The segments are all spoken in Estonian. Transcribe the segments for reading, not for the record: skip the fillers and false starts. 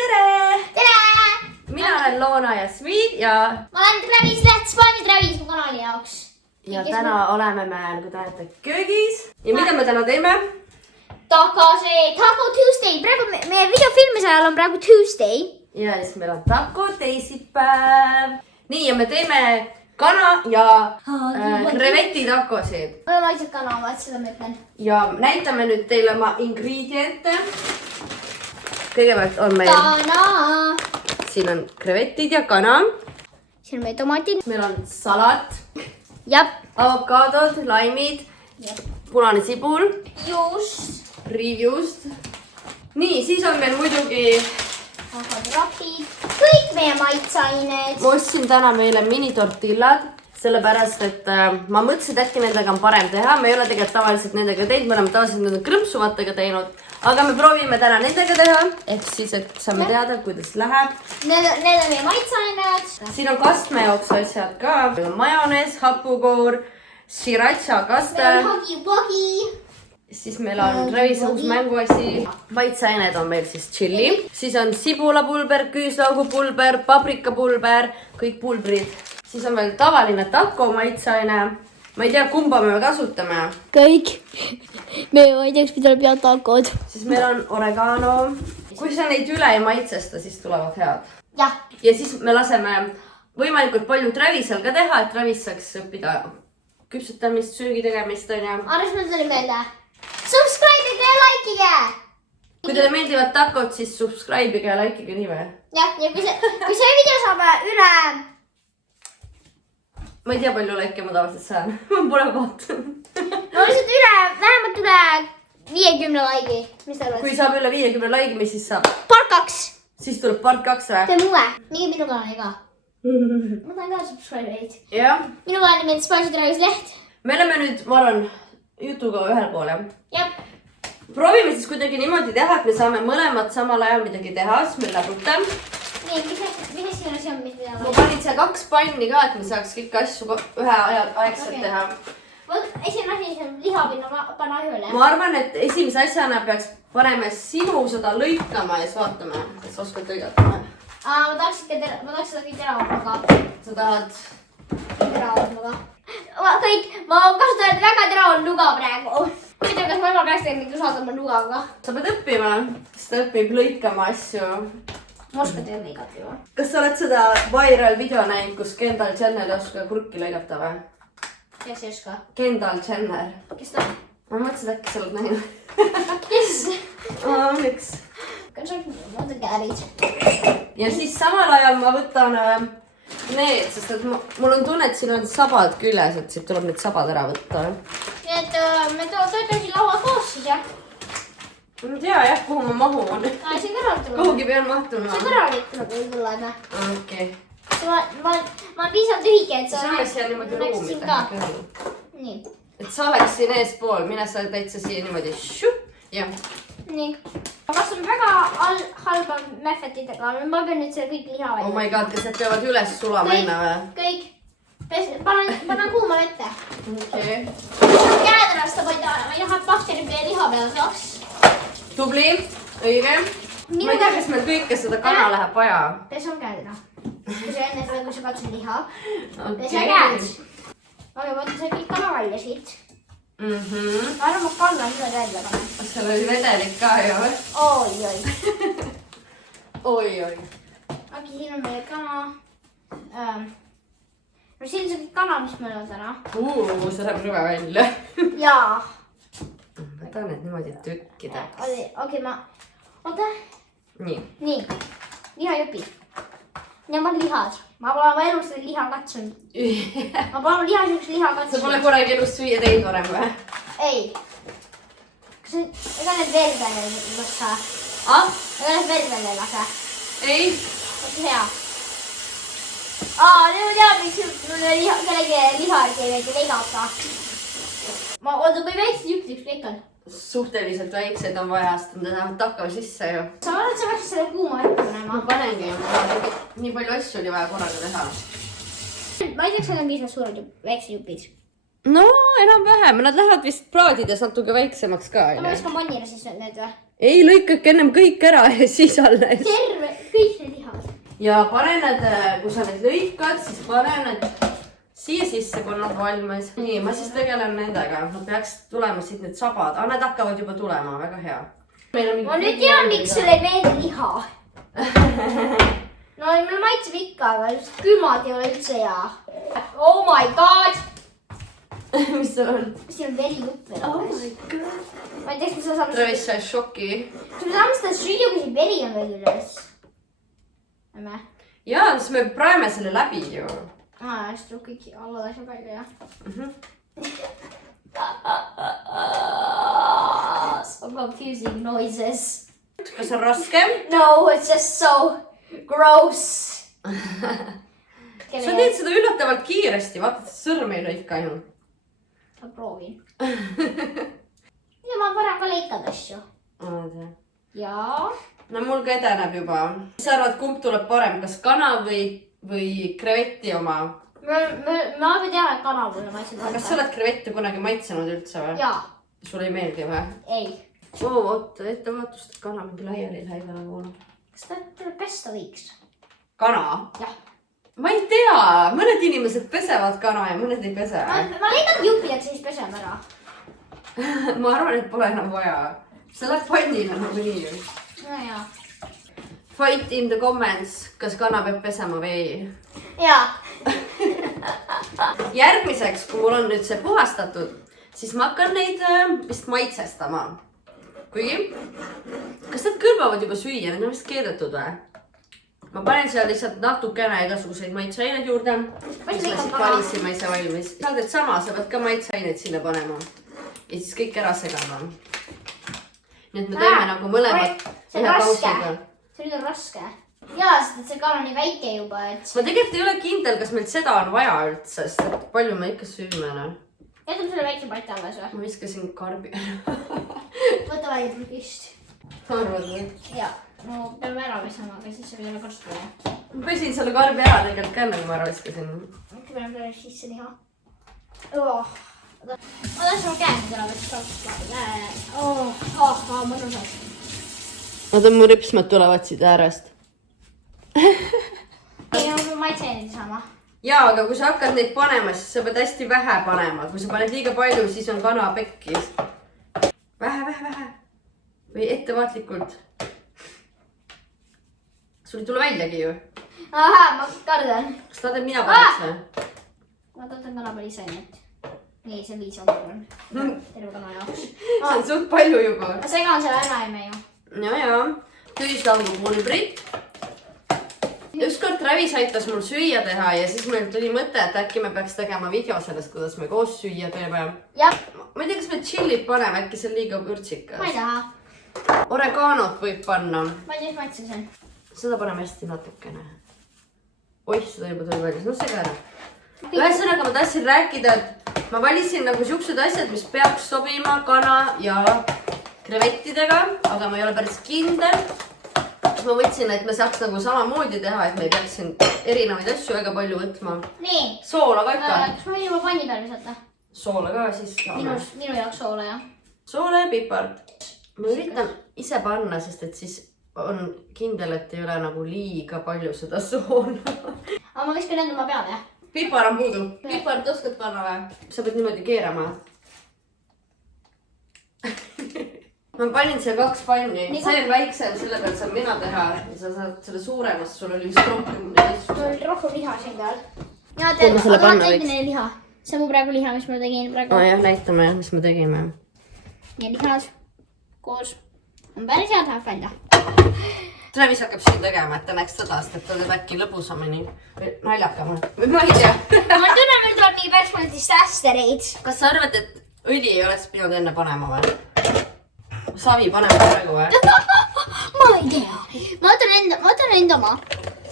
Tere! Tere! Mina olen Loona ja Sweet ja... Ma olen Travis Läht, Spaani Travis mu kanali jaoks. Ja täna oleme me, nagu te näete, köögis. Ja mida me täna teeme? Taco Tuesday. Praegu meie videofilmise ajal on praegu Tuesday. Ja siis meil on taco teisipäev. Nii, ja me teeme kana ja krevetitakosid. Mulle maitseb kana, vaat seda ma ütlen. Ja näitame nüüd teile oma ingrediente. Kõigepealt on meil... Kana. Siin on krevetid ja kana. Siin on meie tomatid. Meil on salat. Jep. Avokaadod, laimid. Jep. Punane sibul. Juust. Riivjuust. Nii, siis on meil muidugi... Avokadorapid. Kõik meie maitseained. Ma ostsin täna meile mini-tortillad, sellepärast, et ma mõtlesin, et äkki nendega on parem teha. Me ei ole tegelikult tavaliselt nendega teinud, me oleme tavaliselt nende krõmpsuvatega teinud. Aga me proovime täna nendega teha, ehk siis, et saame teada, kuidas läheb. Need on meie maitseained. Siin on kastme jaoks asjad ka. Majonees, hapukoor, sriracha kaste. Meil on hagi-wagi. Siis meil on Travis uus mänguasi. Maitseained on meil siis chili. Siis on sibulapulber, küüslaugupulber, paprikapulber, kõik pulbrid. Siis on veel tavaline taco maitseaine. Ma ei tea, kumba me kasutame. Kõik. Me ei teaks, mida peab tacod. Siis meil on oregano. Kui sa neid üle ei maitsesta, siis tulevad head. Jah. Ja siis me laseme võimalikult palju Travisel ka teha, et Travis saaks õppida küpsetamist, söögi tegemist. Arvas, mul tuli meelde. Subscribe'ige ja likeige! Kui teile meeldivad tacod, siis subscribe'ige ja likeige nii või? Jah, ja kui see video saab üle... Ma ei tea, palju like ma tavaliselt saan. Ma pole vaatanud. No lihtsalt vähemalt üle 50 like'i. Mis sa arvad? Kui saab üle 50 like'i, siis saab... Part 2! Siis tuleb part 2 või? Teeme uue. Mingi minu kanali ka. Ma tahan ka subscribe'id. Jah. Minu kanali meeldis Spaani Travis Läht. Me oleme nüüd, ma arvan, jutuga ühel pool, jah? Jah. Proovime siis kuidagi niimoodi teha, et me saame mõlemad samal ajal midagi teha, siis meil läheb rutem. Nii, mis asi on, mis mida Ma panin siia 2 panni ka, et me saaks kõiki asju ühe aegselt teha. Esimene asi on lihavina panna ühele. Ma arvan, et esimese asjana peaks panema sinu seda lõikama ja siis vaatame, kas oskad lõigata. Ma tahaks seda kõik teravamaga. Sa tahad... Teravamaga. Ma kasutan väga teravat nuga praegu. Ma ei tea, kas ma ema käest tegelikult usaldab ma nugaga. Sa pead õppima, sest ta õpib lõikama asju. Ma oskan teha lõigata juba. Kas sa oled seda viral video näinud, kus Kendall Jenner ei oska kurki lõigata või? Kes ei oska? Kendall Jenner. Kes ta? Ma mõtlesin, et äkki sa oled näinud. Kes? Miks? Kas on mõnda käärid? Ja siis samal ajal ma võtan need, sest et mul on tunne, et siin on sabad küljes, et siit tuleb need sabad ära võtta. Nii et me töötame siin laua koos siis, jah? Ma ei tea jah, kuhu ma mahun. See kõrvalt tuleb. Kuhugi pean mahtuma. See kõrvalt tuleb võib-olla. Okei. Ma olen piisavalt lühike, et Saame siia niimoodi ruumi teha küll. Nii. Et sa oleks siin eespool, mine sa täitsa siia niimoodi. Jah. Nii. Ma kastan väga halba mähvetitega. Ma pean nüüd selle kõik liha välja. Oh my god, kas need peavad üles sulama enne või? Kõik. Panen kuuma vette. Okei. Käed ennast, ma ei taha bakterid meie liha peale saaks. Tubli, õige. Ma ei tea, kas meil kõike seda kana läheb vaja. Pesu on käed ära. Pesu enne seda, kui sa katsud liha. Pesu Okei. käed. Aga võtta see kõik kana välja siit. Ma arvan, ma kannan seda välja panen. Seal oli vedelik ka ju või? Oi. Oi. Okei, siin on meie kana. No siin on see kana, mis meil on täna. See läheb rüve välja. Jaa. Võta need niimoodi tükkideks. Okei, oota. Nii. Nii. Lihajupid. Ja ma olen lihas. Ma pole oma elus seda liha katsunud. Ma pole oma lihasjuks liha katsunud. Sa pole kunagi elus süüa teinud varem või? Ei. Ega need veel välja ei lase? Ega need veel välja ei lase? Ei. Mõtle hea. Nüüd ma tean, miks mul kellegi liha ei meeldi leigata. Oota, kui väikse jupiks kõik on? Suhteliselt väikseid on vaja, sest nad lähevad takka sisse ju. Sa arvad, sa peaks selle kuuma ette panema? Ma panengi. Nii palju asju oli vaja korraga teha. Ma ei teaks, et need on piisavalt suured väiksed jupid. No, enam-vähem. Nad lähevad vist praadides natuke väiksemaks ka. Ma viskan pannile siis need või? Ei, lõikake ennem kõik ära ja siis alles. ja pane need, kui sa need lõikad, siis pane need siia sisse, kui nad valmis. Nii, ma siis tegelen nendega. Nad peaks tulema siit need sabad. Nad hakkavad juba tulema, väga hea. Ma nüüd tean, miks sulle ei meeldi liha. No mul maitseb ikka, aga just külmad ei ole üldse hea. Oh my god! Mis sul on? Siin on veri jutt veel. Oh my god. Ma ei tea, kas me saame... Travis sai šoki. Kas me saame seda süüa, kui siin veri on veel üles? Näeme? Jaa, siis me praeme selle läbi ju. Siis tuleb kõik allad asjad välja, jah? So confusing noises. Kas on raske? No, it's just so gross. Sa teed seda üllatavalt kiiresti, vaata, et sõrm ei lõika ainult. Ma proovin. Ja ma varem ka lõikad asju. Jaa. No mul ka edeneb juba. Mis sa arvad, kumb tuleb parem, kas kana või krevetti oma? Ma tean, et kana mulle maitseb. Kas sa oled krevetti kunagi maitsenud üldse või? Jaa. Sulle ei meeldi või? Ei. Oota, ettevaatust, et kana mingi laiali ei läiga nagu. Kas ta tuleb pesta võiks? Kana? Jah. Ma ei tea, mõned inimesed pesevad kana ja mõned ei pese. Ma lõidan jupideks siis peseme ära. Ma arvan, et pole enam vaja. See läheb pannile nagu nii. No jaa. Fight in the comments, kas kana peab pesema või ei. Jaa. Järgmiseks, kui mul on nüüd see puhastatud, siis ma hakkan neid vist maitsestama. Kuigi, kas need kõlbavad juba süüa? Need on vist keedetud või? Ma panen seal lihtsalt natukene igasuguseid maitseaineid juurde. Siis me siit valisime ise valmis. Sa teed sama, sa pead ka maitseaineid sinna panema. Ja siis kõik ära segama. Nii et me teeme nagu mõlemad. See on raske. See nüüd on raske. Jaa, sest et see kana on nii väike juba, et... Ma tegelikult ei ole kindel, kas meil seda on vaja üldse, sest palju me ikka süüme. Jätame selle väikse pati alles või? Ma viskasin karbi. Võta välja prügist. Arvad või? Jaa. No peame ära visama, aga siis see ei ole karstule. Ma pesin selle karbi ära tegelikult ka, nagu ma ära viskasin. Äkki peame peale sisse liha. Ma tahan sama käed ära võtta. Mõnusad. Oota, mu ripsmed tulevad siit äärest. Ei, ma pean maitseineid saama. Jaa, aga kui sa hakkad neid panema, siis sa pead hästi vähe panema. Kui sa paned liiga palju, siis on kana pekkis. Vähe. Või ettevaatlikult. Sul ei tule väljagi ju. Aha, ma kardan. Kas tahad, et mina paneks? Ma tahtan kanapõlisainet. Nii, see 5 on. Terve kana jaoks. See on suht palju juba. Ma segan selle ära emme ju. Jaa. Küüslaugu pulbrit. Ükskord Travis aitas mul süüa teha ja siis meil tuli mõte, et äkki me peaks tegema video sellest, kuidas me koos süüa teeme. Jah. Ma ei tea, kas me chillit paneme, äkki see on liiga vürtsikas. Ma ei taha. Oreganot võib panna. Ma ei tea, mis maitse see on. Seda paneme hästi natukene. Oih, seda juba tuli välja. No sega ära. Ühesõnaga ma tahtsin rääkida, et ma valisin nagu siuksed asjad, mis peaks sobima kana ja krevettidega, aga ma ei ole päris kindel. Ma võtsin, et me saaks nagu samamoodi teha, et me ei peaks siin erinevaid asju väga palju võtma. Nii. Soola ka ikka. Kas ma võin juba panni peal visata? Soola ka siis. Minu jaoks soola, jah. Soola ja pipart. Ma üritan ise panna, sest et siis on kindel, et ei ole nagu liiga palju seda soola. Aga ma viskan enda ma peale, jah? Pipar on puudu. Pipart oskad panna või? Sa pead niimoodi keerama. Ma panin siia 2 panni. See on väiksem, selle pealt saan mina teha. Sa saad selle suuremast, sul oli vist rohkem. Sul oli rohkem liha siin peal. Jaa, tead, aga ma tegin liha. See on mu praegu liha, mis ma tegin praegu. Jah, näitame, mis me tegime. Ja lihad koos. On päris hea tahab välja. Travis hakkab siin tegema, et ta näeks seda, sest et ta teeb äkki lõbusamini. Naljakama. Ma ei tea. Ma tunnen, meil tuleb nii päris palju disastereid. Kas sa arvad, et õli ei oleks pidanud enne panema või? Savi paneme praegu või? Ma ei tea. Ma võtan enda oma.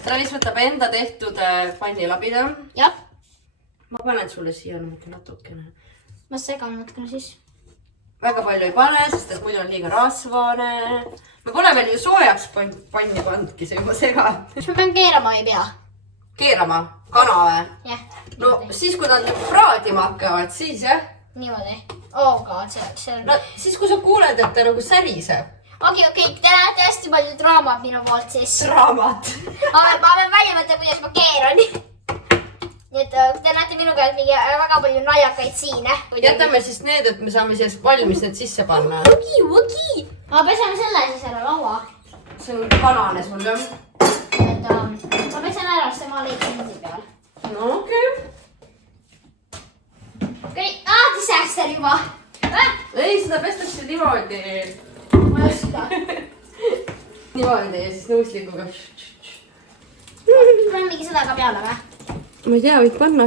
Travis võtab enda tehtud pannilabida. Jah. Ma panen sulle siia natukene. Ma segan natukene siis. Väga palju ei pane, sest et muidu on liiga rasvane. Me pole veel ju soojaks panni pandki, see juba sega. Kas ma pean keerama ei pea? Keerama? Kana või? Jah. No siis, kui nad praadima hakkavad, siis jah. Niimoodi. Oh god, see on... No siis, kui sa kuuled, et ta nagu säriseb. okei, te näete hästi palju draamat minu poolt siis. Draamat. ma pean välja mõtlema, kuidas ma keeran. Nii et te näete minu käes mingi väga palju naljakaid siine. Jätame siis need, et me saame siia valmis need sisse panna. Võgi. Aga peseme selle siis ära laua. See on kanane sul jah? Et ma pesen ära, sest ma leidsin siin peal. No okei. Okei, disaster juba. Ei, seda pestakse niimoodi. Ma ei oska. Niimoodi ja siis nõuslikuga. Panen mingi seda ka peale või? Ma ei tea, võid panna.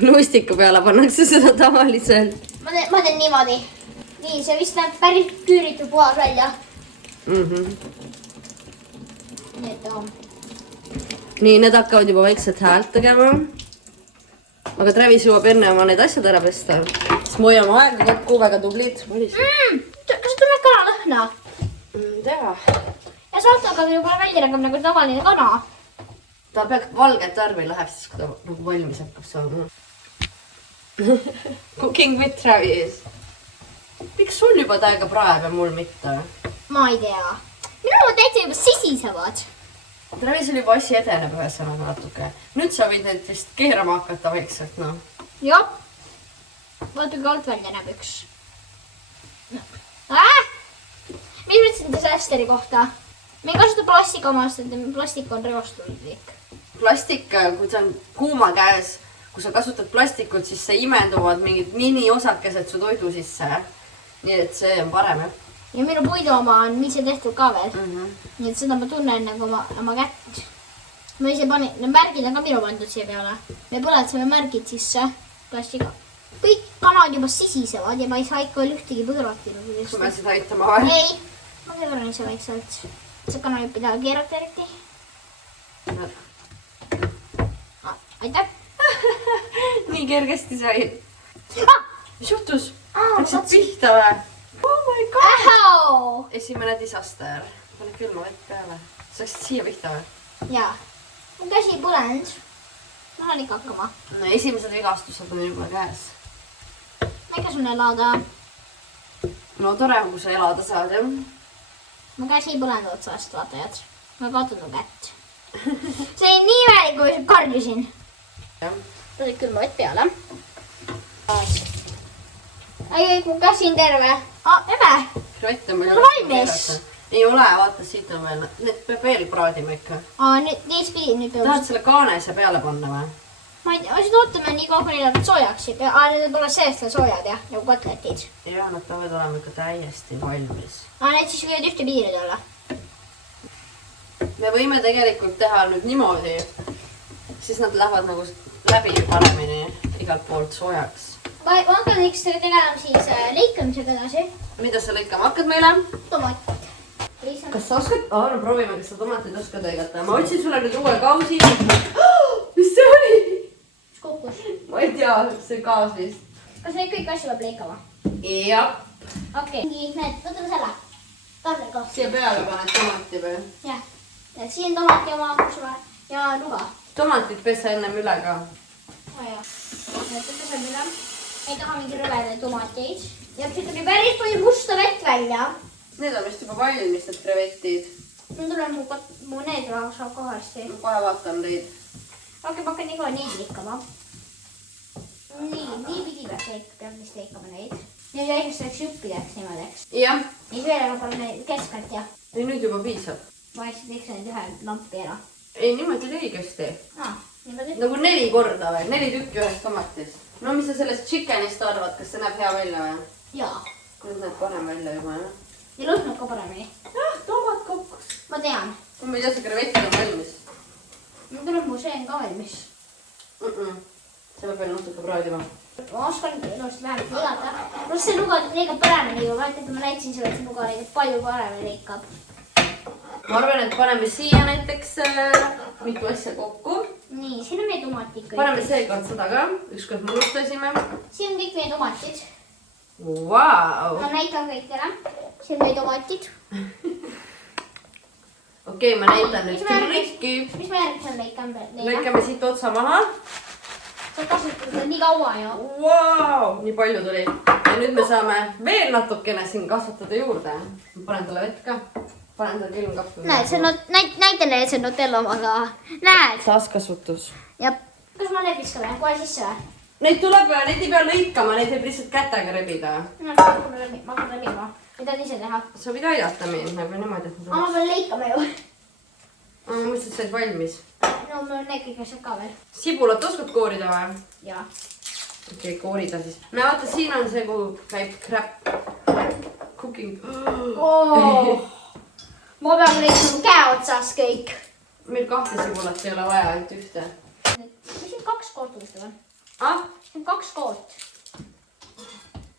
Nõustiku peale pannakse seda tavaliselt. Ma teen niimoodi. Nii, see vist näeb päris küüritud puhas välja. Nii et Nii, need hakkavad juba vaikselt häält tegema. Aga Travis jõuab enne oma need asjad ära pesta. Siis me hoiame aega kokku, väga tublid. kas sa tunned kanalõhna? Tea. Ja saltoga juba välja nägema nagu tavaline kana. Ta peaks valget värvi läheb siis, kui ta nagu valmis hakkab saama. Cooking with Travis. Miks sul juba täiega praeb ja mul mitte? Ma ei tea. Minu täitsa juba sisisevad. Travis oli juba asi edeneb ühesõnaga natuke. Nüüd sa võid need vist keerama hakata vaikselt, noh. Jah. Vaata, kui alt välja näeb üks. Mis mõtlesid disasteri kohta? Me ei kasuta plastikomast, et plastik on reostulik. Plastik, kui see on kuuma käes, kui sa kasutad plastikut, siis see imenduvad mingid mini-osakesed su toidu sisse. Nii et see on parem, jah. Ja minu puidu oma on ise tehtud ka veel. Nii et seda ma tunnen nagu oma kätt. Ma ise panin, need märgid on ka minu pandud siia peale. Me põletasime märgid sisse plastiga. Kõik kanad juba sisisevad ja ma ei saa ikka veel ühtegi põõrati. Kui me seda aitama vahel. Ei, ma keeran ise vaikselt. See kana ei pidada keerata eriti. Aitäh. Nii kergesti said. Mis juhtus? Läksid pihta või? Oh my god! Ähau! Esimene disaster. Pane külma vett peale. Sa läksid siia pihta või? Jaa. Mu käsi ei põlenud. Ma olen ikka hakkama. No, esimesed vigastused on juba käes. Ma ikka sun elada. No tore, kui sa elada saad, jah. Mu käsi ei põlenud otsast, vaatajad. Ma kaotan mu kätt. See oli nii väärlik, kui ma karjusin. Tõid külma vett peale. Ai, mu käsi on terve. Ebe. Krevett on meil valmis. Ei ole, vaata, siit on veel. Need peab veel praadima ikka. Neist pidi nüüd peab. Tahad selle kaanese peale panna või? Ma ei tea, ma siis ootame nii kaua, kui neil lähevad soojaks. Need pole seest veel soojad, jah, nagu kotletid. Ja, nad peavad olema ikka täiesti valmis. Need siis võivad ühte pidi nüüd olla. Me võime tegelikult teha nüüd niimoodi, siis nad lähevad nagu läbi paremini igalt poolt soojaks. Ma hakkan üks tegema siis lõikamisega edasi. Mida sa lõikama hakkad meile? Tomat. Kas sa oskad? No proovime, kas sa tomateid oskad lõigata. Ma otsin sulle nüüd uue kausi. Mis see oli? Mis kukkus? Ma ei tea, see kaas vist. Kas neid kõik asju peab lõikama? Jah. Okei. Need, võtame selle. Tahvel koos. Siia peale paned tomati või? Jah. Siin tomati oma kusva ja nuga. Tomatit pesa ennem üle ka. Jah. Need peseme üle. Ei taha mingi rõvedaid tomateid. Ja siit tuli päris palju musta vett välja. Need on vist juba valmis, need krevetid. Nüüd tuleb mu need saab kohasti. Ma kohe vaatan neid. Okei, ma hakkan iga neid liikama. Nii pidi peab vist liikama neid. Nüüd väikest selleks juppideks niimoodeks. Jah. Ja veel ma panen neid keskelt ja. Ei, nüüd juba piisab. Ma lihtsalt liiksin neid ühe lampi ära. Ei, niimoodi õigesti. Niimoodi. Nagu 4 korda või? 4 tükki ühest tomatist. No mis sa sellest chickenist arvad, kas see näeb hea välja või? Jaa. Nüüd näeb parem välja juba, jah? Ja lõhnab ka paremini. Tomat kokkus. Ma tean. Ma ei tea, see krevetid on valmis. Nüüd tuleb mu seen ka valmis. See peab veel natuke praadima. Ma oskan ilusti vähemalt lõigata. Pluss see nuga lõigab paremini juba. Vaata, et ma näitasin selle, et see nuga lõigab palju paremini lõikab. Ma arvan, et paneme siia näiteks mitu asja kokku. Nii, siin on meie tomatid kõik. Paneme seekord seda ka. Ükskord mulustasime. Siin on kõik meie tomatid. Vau! Ma näitan kõik ära. Siin on meie tomatid. Okei, ma näitan nüüd trikki. Mis ma järgmisel lõikan? Lõikame siit otsa maha. sa kasutad seda nii kaua ju. Wow, nii palju tuli. Ja nüüd me saame veel natukene siin kasvatada juurde. Ma panen talle vett ka. Panen talle külmkappi. Näed, see on näite neile, see on Nutella omaga. Näed. Taaskasutus. Ja kas ma need viskame kohe sisse või? Neid ei pea lõikama, neid võib lihtsalt kätega rebida. No, ma hakkan rebima. Mida on ise teha? Sa võid aidata mind, ma pean niimoodi, et Ma pean lõikama ju. Ma mõtlesin, et sa oled valmis. No, mul on need kõik asjad ka veel. Sibulat oskad koorida või? Jaa. Okei, koorida siis. No vaata, siin on see, kuhu käib crap. Cooking. Ma pean lõikama käe otsas kõik. Meil 2 sibulat ei ole vaja, ainult 1. Mis siin 2 koort uustab on? See on 2 koort.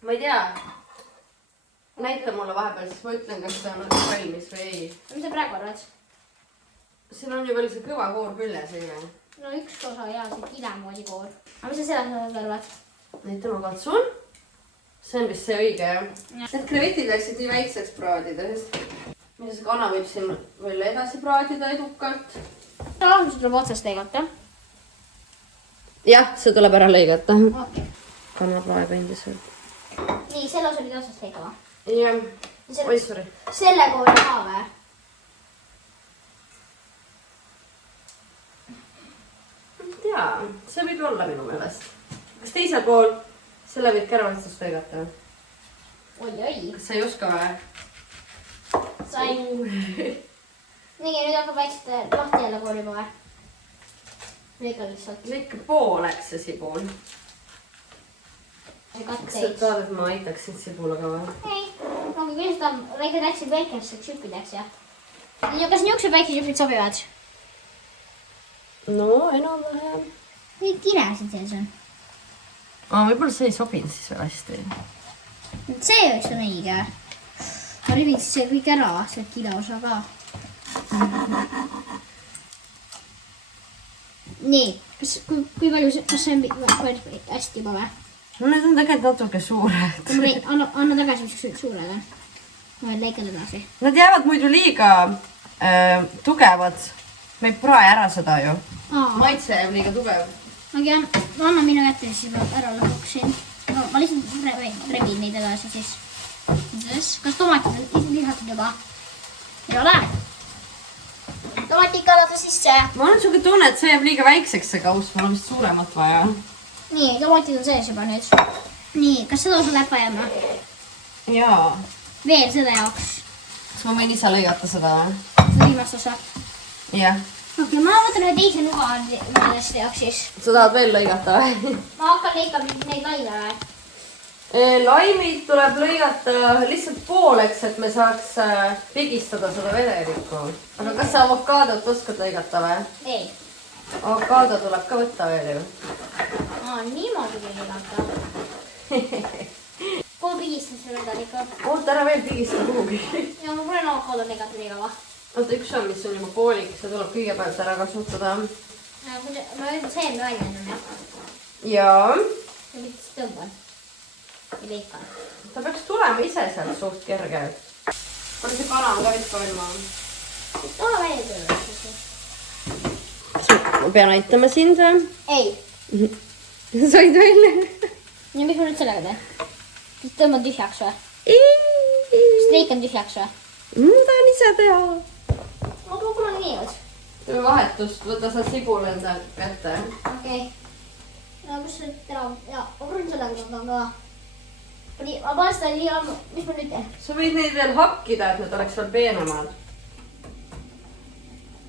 Ma ei tea. Näita mulle vahepeal, siis ma ütlen, kas see on valmis või ei. Mis sa praegu arvad? Siin on ju veel see kõva koor küljes, ei või? No üks osa ja see kilemoodi koor. Aga mis sa sellest arvad? Näita ma katsun. See on vist see õige, jah? Need krevetid läksid nii väikseks praadida, sest mida see kana võib siin veel edasi praadida edukalt. Alguses tuleb otsast lõigata. Jah, see tuleb ära lõigata. Okay. Kanapraegu endis veel. Nii, selle osa oli otsast lõigama. Jah. Oi, sorry. Selle kooli ka või? Tea, see võib olla minu meelest. Kas teisel pool selle võid kärvatsast lõigata? Oi. Kas sa ei oska või? Sain. Nii, nüüd hakkab väikselt lahti jälle koolima või? Lõika lihtsalt. Lõika pooleks see sibul. Kas sa tahad, et ma aitaksin sibulaga või? Ei, aga küll seda lõikad hästi väikeseks süppideks ja. Kas niisugused väikesed süppid sobivad? No, enam-vähem. Nii kiresid sees on. Võib-olla see ei sobinud siis veel hästi. See võiks on õige. Ma rivin see kõik ära, see kile osa ka. Nii, kui palju, kas see on hästi juba või? No need on tegelikult natuke suured. Anna tagasi, mis suured on. Ma võin lõikada edasi. Nad jäävad muidu liiga tugevad. Me ei prae ära seda ju. Maitse jääb liiga tugev. Aga anna minu kätte siis juba ära lõpuks siin. Ma lihtsalt rebin neid edasi siis. Kas tomatid on lisatud juba? Ei ole? Tomatid kalada sisse. Ma olen siuke tunne, et see jääb liiga väikseks see kauss. Mul on vist suuremat vaja. Nii, tomatid on sees juba nüüd. Nii, kas seda osa läheb vajama? Jaa. Veel seda jaoks. Kas ma võin ise lõigata seda või? Seda viimast osa. Jah. Okei, ma võtan ühe teise nuga nendest jaoks siis. Sa tahad veel lõigata või? Ma hakkan lõikama neid laime või? Laimid tuleb lõigata lihtsalt pooleks, et me saaks pigistada seda vedelikku. Aga kas sa avokaadot oskad lõigata või? Ei. Avokaado tuleb ka võtta veel ju. Niimoodi võin lõigata. Kuhu pigistan selle vedelikku? Oota ära veel pigista kuhugi. Ja ma pole avokaado lõigata nii kaua. Oota, üks on, mis on juba poolik, see tuleb kõigepealt ära kasutada. Ma võin seemne välja ennem jah. Jaa. Ja mitte siis tõmban. Ja lõikan. Ta peaks tulema ise sealt suht kergelt. Pane see kana on ka vist valma. Too välja tõmban. Ma pean aitama sind või? Ei. Said välja? Ja mis ma nüüd sellega teen? Siis tõmban tühjaks või? Siis lõikan tühjaks või? Tahan ise teha. Ma kuulan nii. Teeme vahetust, võta sa sibul enda kätte. Okei. Ja kus see terav? Ja, ma proovin sellega tõmban ka. Ma panen seda nii ammu. Mis ma nüüd teen? Sa võid neid veel hakkida, et need oleks veel peenemad.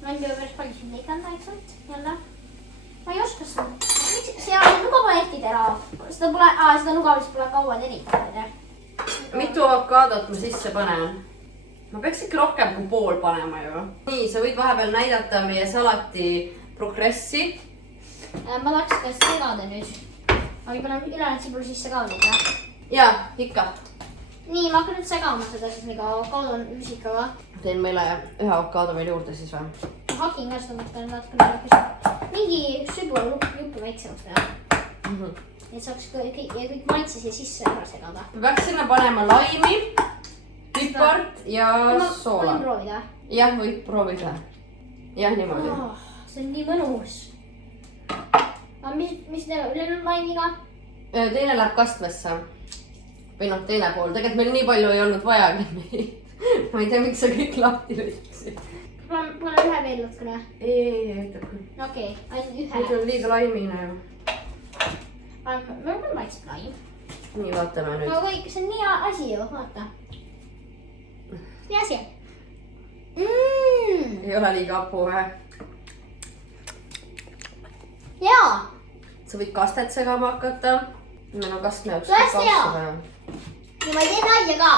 Ma olen juba päris palju siin lõikanud väikselt. Jälle. Ma ei oska seda. See nuga pole eriti terav. Seda nuga vist pole kaua teritatud. Mitu avokaadot ma sisse panen? Ma peaks ikka rohkem kui pool panema ju. Nii, sa võid vahepeal näidata meie salati progressi. Ma tahaks ka segada nüüd. Ma panen ülejäänud sibul sisse ka nüüd, jah? Jaa, ikka. Nii, ma hakkan nüüd segama seda siis nagu avokaado lusikaga. Teen meile ühe avokaado veel juurde siis või? Ma hakin ka seda mõtlen natukene. Mingi sibul jupi väiksemaks teha. Et saaks kõik maitse siia sisse ära segada. Me peaks sinna panema laimi, pipart ja soola. Võin proovida? Jah, võid proovida. Jah, niimoodi. See on nii mõnus. aga mis teeme ülejäänud laimiga? Teine läheb kastmesse. Või noh, teine pool. Tegelikult meil nii palju ei olnud vajagi. Ma ei tea, miks sa kõik lahti lõiksid. Pane ühe veel natukene. Ei, aitab küll. Okei, ainult ühe. Nüüd on liiga laimine ju. Me võime maitsed laim. Nii, vaatame nüüd. Aga kõik, see on nii asi ju, vaata. Nii asi. Ei ole liiga hapu, või? Jaa. Sa võid kastet segama hakata. Meil on kastme jaoks Tõesti hea. vaja. Ja ma ei tee nalja ka.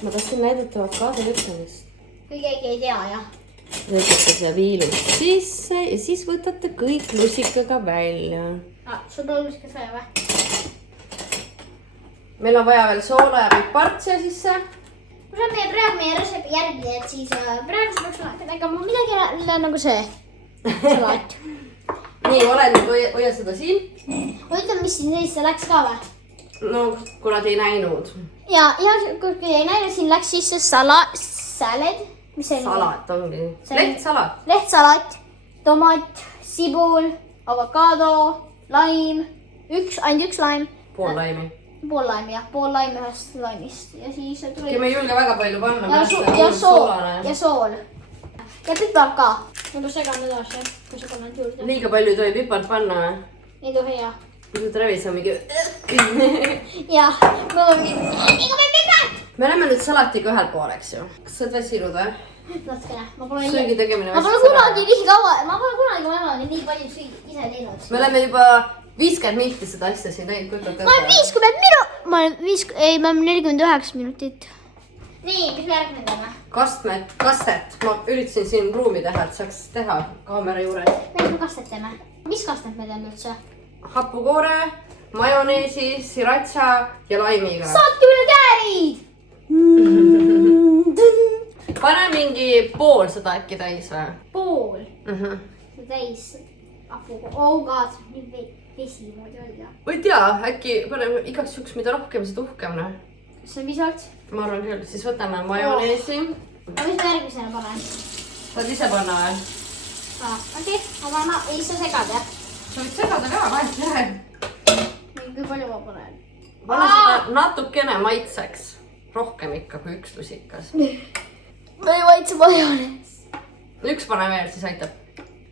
Ma tahtsin näidata avokado võtmist. Kui keegi ei tea, jah. Võtate selle viilust sisse ja siis võtate kõik lusikaga välja. Sul on lusika saja või? Meil on vaja veel soola ja pipart siia sisse. Kui sa meie praegu meie retsepti järgi, et siis praegu sa peaks tegema midagi nagu see. Salat. Nii, olen nüüd hoia seda siin. Ma ütlen, mis siin sisse läks ka või? No, kuna te ei näinud. Ja kui ei näinud, siin läks sisse salad. Mis see Salat ongi. Lehtsalat. Lehtsalat, tomat, sibul, avokado, laim. Ainult üks laim. Pool laimi. Pool laimi, jah. Pool laimi ühest laimist. Ja siis tuli... Me ei julge väga palju panna. Ja sool. Ja pipar ka. Ma pean segama edasi, kui sa kannad juurde. Liiga palju ei tohi pipart panna või? Ei tohi, jah. Nüüd Travis on mingi... Jah, ma olen mingi pipart! Me oleme nüüd salatiga ühel pooleks ju. Kas sa oled väsinud või? Natkene. Söögi tegemine ma pole kunagi nii kaua, ma pole kunagi vanemani nii palju ise teinud. Me oleme juba 50 minti seda asja siin teinud. Ma olen 50 minutit. Ma olen 49 minutit. Nii, mis me järgmine teeme? Kastet. Ma üritasin siin ruumi teha, et saaks teha kaamera juures. Mis me kastet teeme? Mis kastet me teeme üldse? Hapukoore, majoneesi, sriracha ja laimiga. Saatke mulle käärid! Pane mingi pool seda äkki täis või? Pool? See täis hapukoore. Oh god, nii vesi moodi välja. Ma ei tea, äkki paneme igaks juks mida rohkem, seda uhkem. Kas see on piisavalt? Ma arvan küll, siis võtame majoneesi. Aga mis ma järgmisena panen? Saad ise panna või? Okei, aga ei saa segada, jah? Sa võid segada ka, vahet lähe. Kui palju ma panen? Pane seda natukene maitseks. Rohkem ikka kui üks lusikas. Ma ei maitse majonees. Üks pane veel, siis aitab.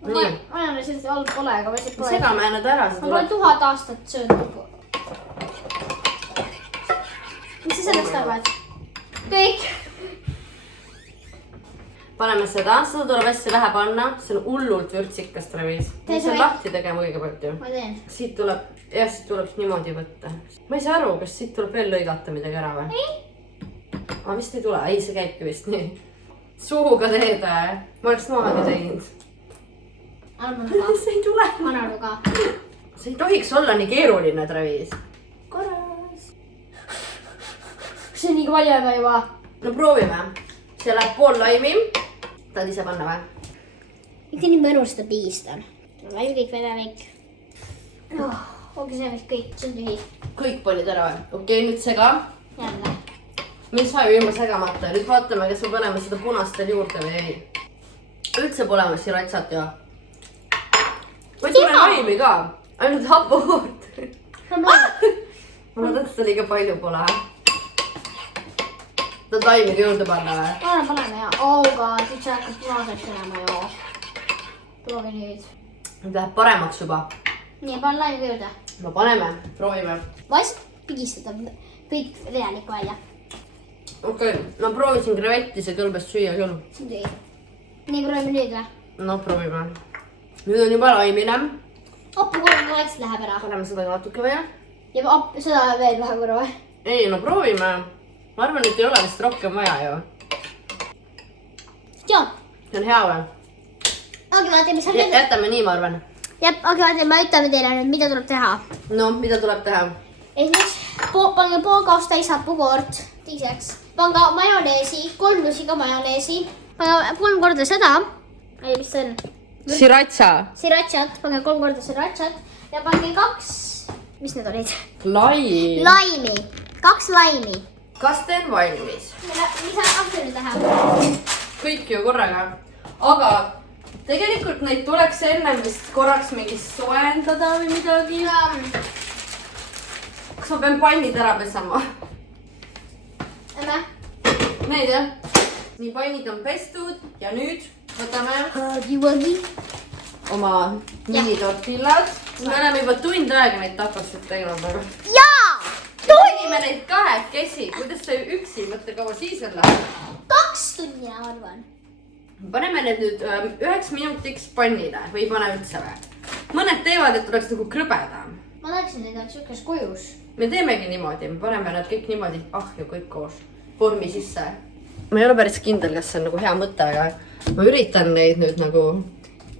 Nii. Majonees sellist halb pole, aga ma lihtsalt pole. Segame need ära. Ma pole 1000 aastat söönud. Mis sa sellest arvad? Kõik. Paneme seda tuleb hästi vähe panna. See on hullult vürtsikas, Travis. See on lahti tegema kõigepealt ju. Ma teen. Siit tuleb niimoodi võtta. Ma ei saa aru, kas siit tuleb veel lõigata midagi ära või? Ei. Ma vist ei tule. Ei, see käibki vist nii. Suuga teed või? Ma oleks maaga teinud. Arvanuga. See ei tule. Arvanuga. See ei tohiks olla nii keeruline, Travis. Korras. See on nii palju juba. No proovime. See läheb pool laimi. Tahad ise panna või? Mitte nii mõnus seda pigistan. Välja kõik vedelik. Ongi see vist kõik, see on tühi. Kõik panid ära või? Okei, nüüd sega. Jälle. Me ei saa ju ilma segamata. Nüüd vaatame, kas me paneme seda punast veel juurde või ei. Üldse pole me srirachat ju. Või tule laimi ka. Ainult hapukoort. Ma loodan, et seda liiga palju pole. Tahad laimigi juurde panna või? Paneme ja. Oh god, nüüd see hakkab punaseks enama ju. Proovi nüüd. Nüüd läheb paremaks juba. Nii, panen laimi juurde. No paneme, proovime. Ma lihtsalt pigistada kõik vedelikku välja. Okei, no proovisin krevetti, see kõlbes süüa küll. See on tühi. Nii, proovime nüüd või? No proovime. Nüüd on juba laimine. Hapukoor vaikselt läheb ära. Paneme seda natuke veel. Ja seda veel vähe korra või? Ei, no proovime. Ma arvan, et ei ole vist rohkem vaja ju. Joo. See on hea või? Okei, vaata, mis on... Jätame nii, ma arvan. Jep, okei, vaata, ma ütleme teile nüüd, mida tuleb teha. No, mida tuleb teha? Esiteks, pange pool kaust täis hapukoort. Teiseks, pange majoneesi, 3 lusiga majoneesi. Pange 3 korda seda. Ei, mis see on? Sriracha. Srirachat, pange 3 korda srirachat. Ja pange 2, mis need olid? Laimi. 2 laimi. Kas teen valmis? Mis hakkab nüüd teha? Kõik ju korraga. Aga tegelikult neid tuleks ennem vist korraks mingi soojendada või midagi. Kas ma pean pannid ära pesema? Need jah. Nii pannid on pestud ja nüüd võtame oma minitortillad. Me oleme juba tund aega neid takosid teinud. Jaa! Tegime neid kahekesi. Kuidas sa üksi mõtle kaua siis veel läheb? 2 tundi, ma arvan. Paneme need nüüd 9 minutiks pannile või ei pane üldse või? Mõned teevad, et oleks nagu krõbedam. Ma tahaksin neid on siukes kujus. Me teemegi niimoodi, me paneme nad kõik niimoodi ahju kõik koos vormi sisse. Ma ei ole päris kindel, kas see on nagu hea mõte, aga ma üritan neid nüüd nagu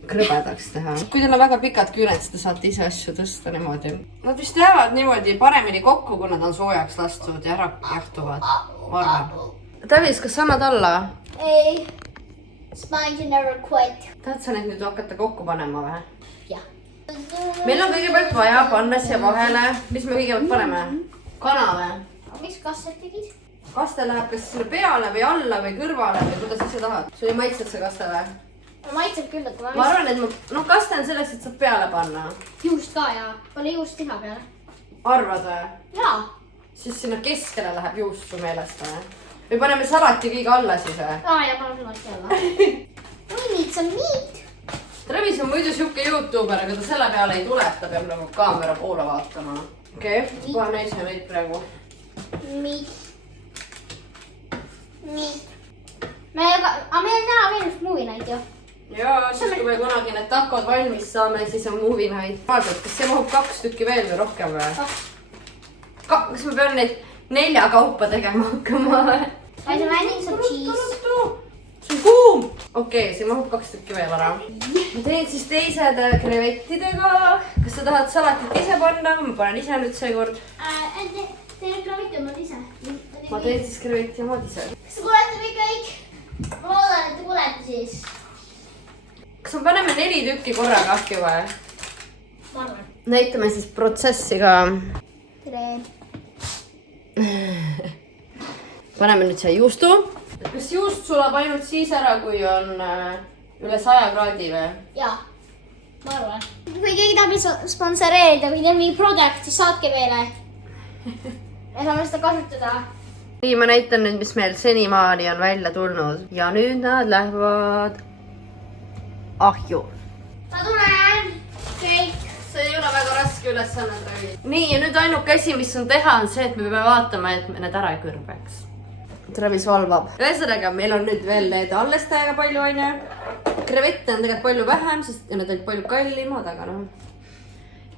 krõbedaks teha. Kui teil on väga pikad küüned, siis te saate ise asju tõsta niimoodi. Nad vist jäävad niimoodi paremini kokku, kui nad on soojaks lastud ja ära jahtuvad. Ma arvan. Travis, kas sa annad alla? Ei. Spine never quit. Tahad sa neid nüüd hakata kokku panema või? Jah. Meil on kõigepealt vaja panna siia vahele. Mis me kõigepealt paneme? Kana või? Mis kastet tegid? Kaste läheb kas sinna peale või alla või kõrvale või kuidas ise tahad? Sul ei maitsed see kaste või? Maitseb küll, aga ma arvan, et kaste on selleks, et saab peale panna. Juust ka ja pane juust liha peale. Arvad või? Jaa. Siis sinna keskele läheb juust su meelest või? Või paneme salati kõige alla siis või? Ja paneme salati alla. We need some meat. Travis on muidu siuke YouTuber, aga ta selle peale ei tule, ta peab nagu kaamera poole vaatama. Okei, pane ise neid praegu. Meat. Meil on täna veel üks movie night ju. Jaa, siis kui me kunagi need takod valmis saame, siis on movie night. Vaatad, kas see mahub 2 tükki veel või rohkem või? Kas ma pean neid 4 kaupa tegema hakkama või? I am adding some cheese. See on kuum! Okei, see mahub 2 tükki veel ära. Ma teen siis teised krevettidega. Kas sa tahad salatit ise panna? Ma panen ise nüüd seekord. Teeme krevetti omad ise. Ma teen siis krevetti omad ise. Kas te kuulete või kõik? Ma loodan, et te kuulete siis. Kas me paneme 4 tükki korraga ahju või? Ma arvan. Näitame siis protsessi ka. Tere. Paneme nüüd siia juustu. Kas juust sulab ainult siis ära, kui on üle 100 kraadi või? Jaa, ma arvan. Kui keegi tahab sponsoreerida või teeb mingi product, siis saatke meile. Me saame seda kasutada. Nii, ma näitan nüüd, mis meil senimaani on välja tulnud. Ja nüüd nad lähevad ahju. Ma tulen. Kõik. See ei ole väga raske ülesanne. Nii, ja nüüd ainuke asi, mis on teha, on see, et me peame vaatama, et me need ära ei kõrbeks. Travis valvab. Ühesõnaga, meil on nüüd veel need alles täiega palju, on ju. Krevette on tegelikult palju vähem, sest need olid palju kallimad, aga noh.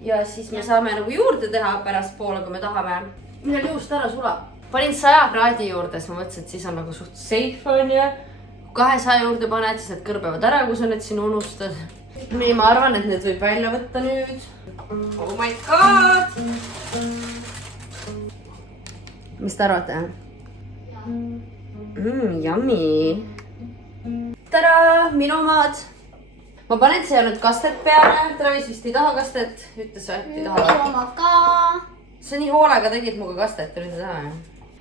Ja siis me saame nagu juurde teha pärast poole, kui me tahame. Millal juust ära sulab? Panin 100 kraadi juurde, siis ma mõtlesin, et siis on nagu suht safe, on ju. 200 juurde paned, siis need kõrbevad ära, kui sa need siin unustad. Nii, ma arvan, et need võib välja võtta nüüd. Oh my god! Mis te arvate? Yummy! Tada! Minu omad! Ma panen siia nüüd kastet peale. Travis vist ei taha kastet. Ütles või, et ei taha. Minu omad ka. Sa nii hoolega tegid muga kastet, nüüd ei taha.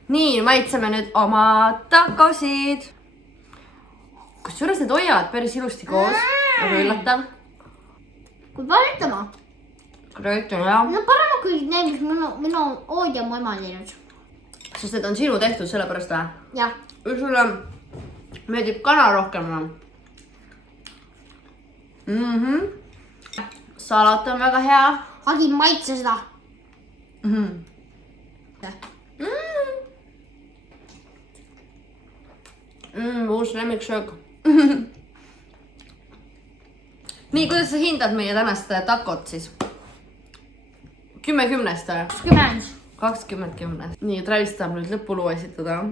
Nii, maitseme nüüd oma takosid. Kusjuures need hoiavad päris ilusti koos. Aga üllatav. Kui palju ütlema? Krevetti on hea. No parema kui need, mis minu ood ja mu ema teinud. Sest need on sinu tehtud sellepärast või? Jah. Sulle meeldib kana rohkem. Salat on väga hea. Agi, maitse seda. Uus lemmiksöök. Nii, kuidas sa hindad meie tänast takot siis? 10-10-st või? 10. 20-10. Nii, Travis tahab nüüd lõpuluu esitada.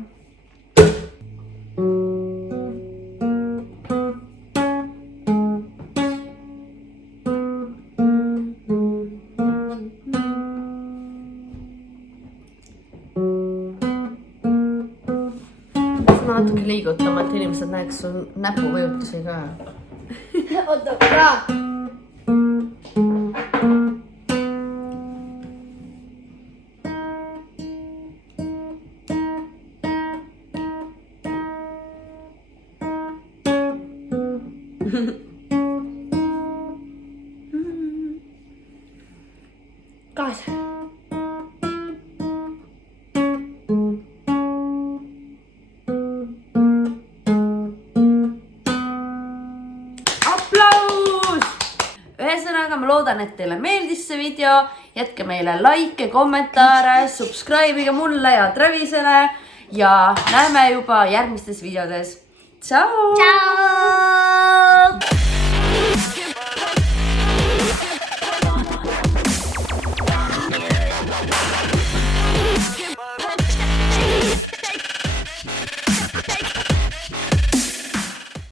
Ma natuke liigutama, et inimesed näeks su näpuvõjutusi ka. Oota, ka. ühesõnaga ma loodan, et teile meeldis see video. Jätke meile like, kommentaare, subscribe'ige mulle ja Travisele ja näeme juba järgmistes videodes. Tšau! Tšau!